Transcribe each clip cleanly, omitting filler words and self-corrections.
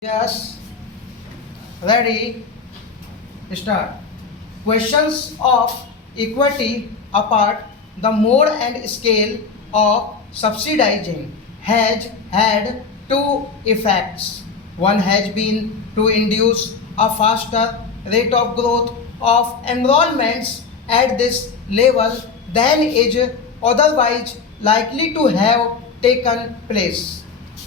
Yes, ready, start. Questions of equity apart, the mode and scale of subsidizing has had two effects. One has been to induce a faster rate of growth of enrollments at this level than is otherwise likely to have taken place.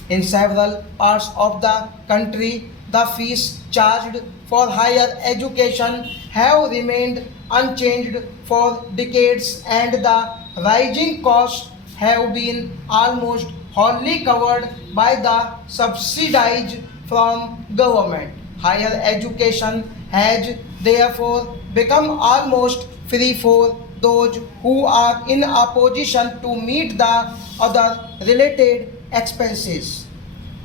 In several parts of the country, the fees charged for higher education have remained unchanged for decades, and the rising costs have been almost wholly covered by the subsidies from government. Higher education has therefore become almost free for those who are in a position to meet the other related expenses.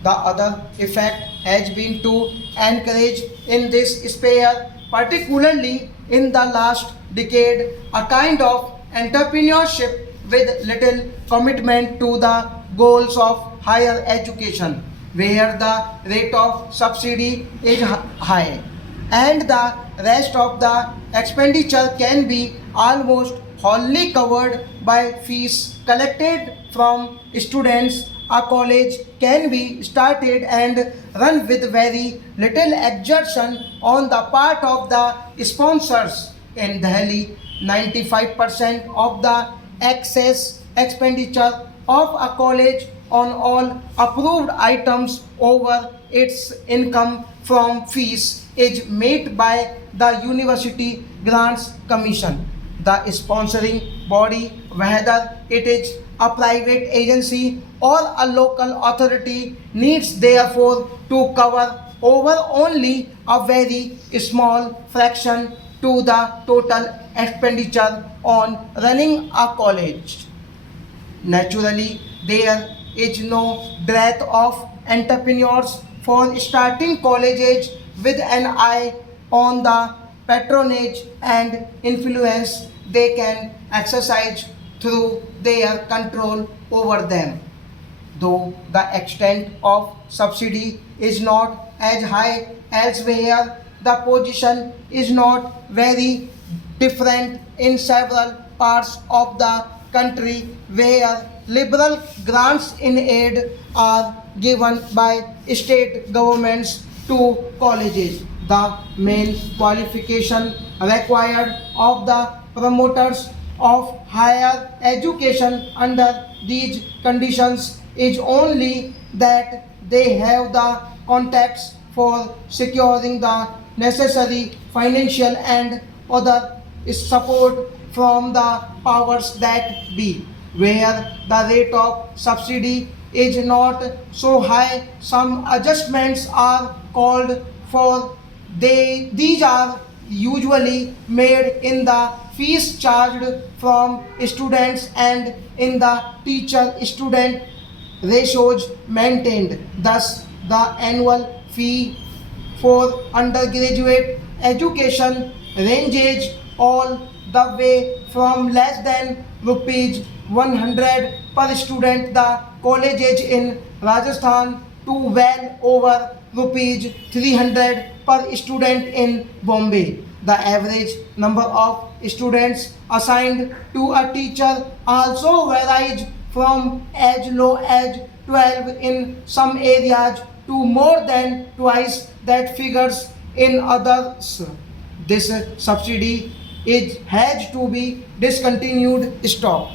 The other effect has been to encourage in this sphere, particularly in the last decade, a kind of entrepreneurship with little commitment to the goals of higher education, where the rate of subsidy is high and the rest of the expenditure can be almost wholly covered by fees collected from students. A college can be started and run with very little exertion on the part of the sponsors. In Delhi, 95% of the excess expenditure of a college on all approved items over its income from fees is made by the University Grants Commission. The sponsoring body, whether it is a private agency or a local authority, needs therefore to cover over only a very small fraction to the total expenditure on running a college. Naturally, there is no dearth of entrepreneurs for starting colleges with an eye on the patronage and influence they can exercise through their control over them. Though the extent of subsidy is not as high elsewhere, the position is not very different in several parts of the country where liberal grants in aid are given by state governments to colleges. The main qualification required of the promoters of higher education under these conditions is only that they have the contacts for securing the necessary financial and other support from the powers that be. Where the rate of subsidy is not so high, some adjustments are called for. These are usually made in the fees charged from students and in the teacher student ratios maintained. Thus, the annual fee for undergraduate education ranges all the way from less than rupees 100 per student the colleges in Rajasthan to well over rupees 300 per student in Bombay. The average number of students assigned to a teacher also varies from as low as 12 in some areas to more than twice that figures in others. This subsidy has to be discontinued. Stop.